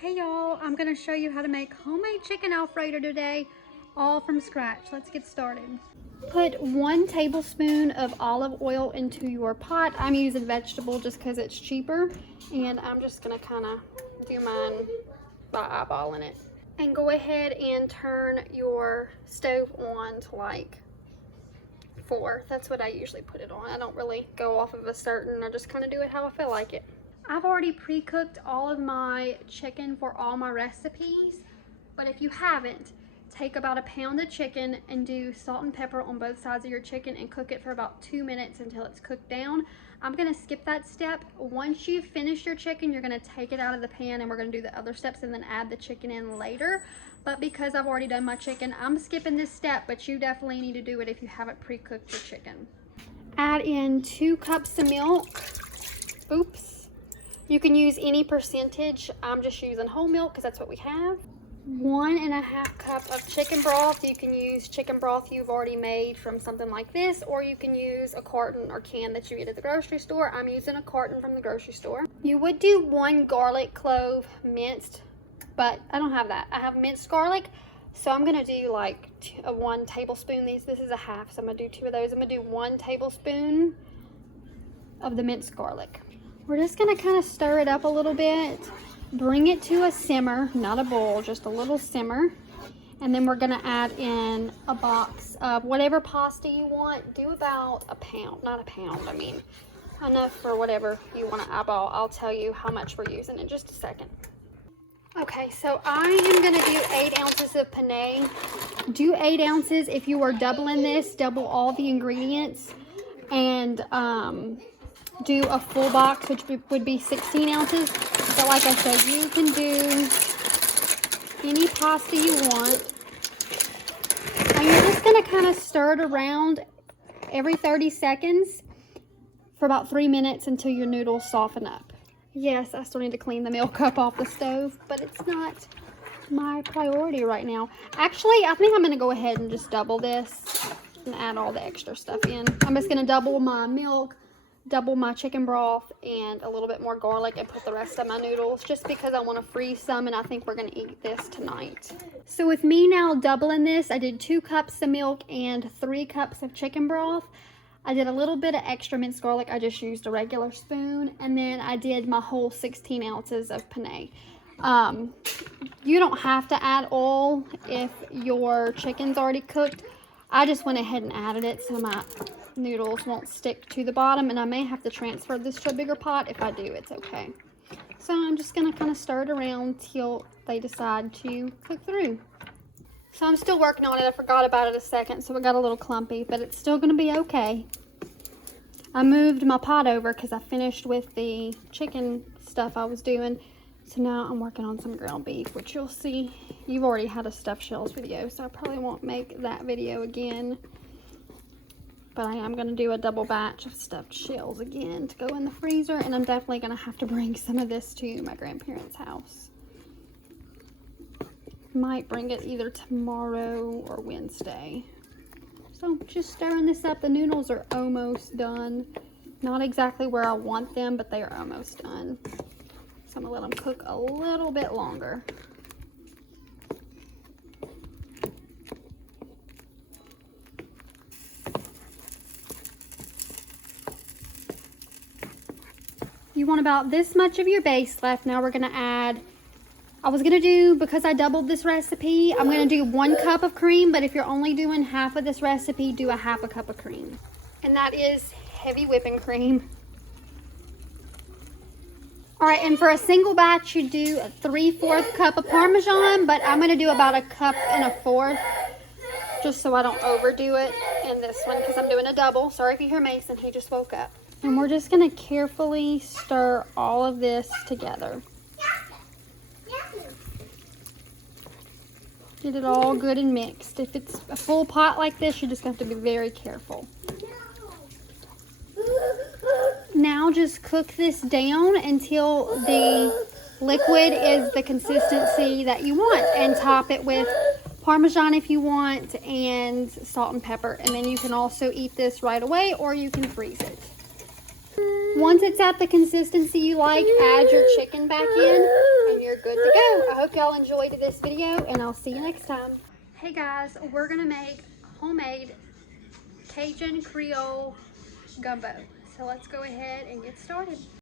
Hey y'all, I'm gonna show you how to make homemade chicken Alfredo today, all from scratch. Let's get started. Put 1 tablespoon of olive oil into your pot. I'm using vegetable just because it's cheaper, and I'm just gonna kind of do mine by eyeballing it. And go ahead and turn your stove on to like 4. That's what I usually put it on. I don't really go off of a certain, I just kind of do it how I feel like it. I've already pre-cooked all of my chicken for all my recipes, but if you haven't, take about a pound of chicken and do salt and pepper on both sides of your chicken and cook it for about 2 minutes until it's cooked down. I'm gonna skip that step. Once you've finished your chicken, you're gonna take it out of the pan and we're gonna do the other steps and then add the chicken in later. But because I've already done my chicken, I'm skipping this step, but you definitely need to do it if you haven't pre-cooked your chicken. Add in 2 cups of milk. Oops. You can use any percentage. I'm just using whole milk because that's what we have. 1.5 cup of chicken broth. You can use chicken broth you've already made from something like this, or you can use a carton or can that you get at the grocery store. I'm using a carton from the grocery store. You would do 1 garlic clove minced, but I don't have that. I have minced garlic, so I'm gonna do like 1 tablespoon. This is a half, so I'm gonna do 2 of those. I'm gonna do 1 tablespoon of the minced garlic. We're just gonna kind of stir it up a little bit, bring it to a simmer, not a boil, just a little simmer. And then we're gonna add in a box of whatever pasta you want. Do about a pound, not a pound, I mean, enough for whatever you wanna eyeball. I'll tell you how much we're using in just a second. Okay, so I am gonna do 8 ounces of penne. Do 8 ounces. If you are doubling this, double all the ingredients and do a full box, which would be 16 ounces. But like I said, you can do any pasta you want. And you're just gonna kind of stir it around every 30 seconds for about 3 minutes until your noodles soften up. Yes, I still need to clean the milk up off the stove, but it's not my priority right now. Actually, I think I'm gonna go ahead and just double this and add all the extra stuff in. I'm just gonna double my milk, double my chicken broth, and a little bit more garlic, and put the rest of my noodles just because I want to freeze some, and I think we're going to eat this tonight. So with me now doubling this, I did 2 cups of milk and 3 cups of chicken broth. I did a little bit of extra minced garlic. I just used a regular spoon, and then I did my whole 16 ounces of penne. You don't have to add oil if your chicken's already cooked. I just went ahead and added it so my noodles won't stick to the bottom, and I may have to transfer this to a bigger pot. If I do, it's okay. So I'm just gonna kind of stir it around till they decide to cook through. So I'm still working on it. I forgot about it a second, so it got a little clumpy, but it's still gonna be okay. I moved my pot over because I finished with the chicken stuff I was doing. So now I'm working on some ground beef, which you'll see. You've already had a stuffed shells video, so I probably won't make that video again. But I am going to do a double batch of stuffed shells again to go in the freezer. And I'm definitely going to have to bring some of this to my grandparents' house. Might bring it either tomorrow or Wednesday. So just stirring this up. The noodles are almost done. Not exactly where I want them, but they are almost done. So I'm going to let them cook a little bit longer. You want about this much of your base left. Now we're gonna add, I was gonna do, because I doubled this recipe, I'm gonna do 1 cup of cream, but if you're only doing half of this recipe, do a half a cup of cream. And that is heavy whipping cream. All right, and for a single batch, you do a 3/4 cup of Parmesan, but I'm gonna do about 1 1/4 cups, just so I don't overdo it in this one, because I'm doing a double. Sorry if you hear Mason, he just woke up. And we're just going to carefully stir all of this together. Get it all good and mixed. If it's a full pot like this, you just have to be very careful. Now just cook this down until the liquid is the consistency that you want. And top it with Parmesan if you want, and salt and pepper. And then you can also eat this right away, or you can freeze it. Once it's at the consistency you like, add your chicken back in and you're good to go. hope y'all enjoyed this video, and I'll see you next time. Hey guys, we're gonna make homemade Cajun Creole gumbo. So let's go ahead and get started.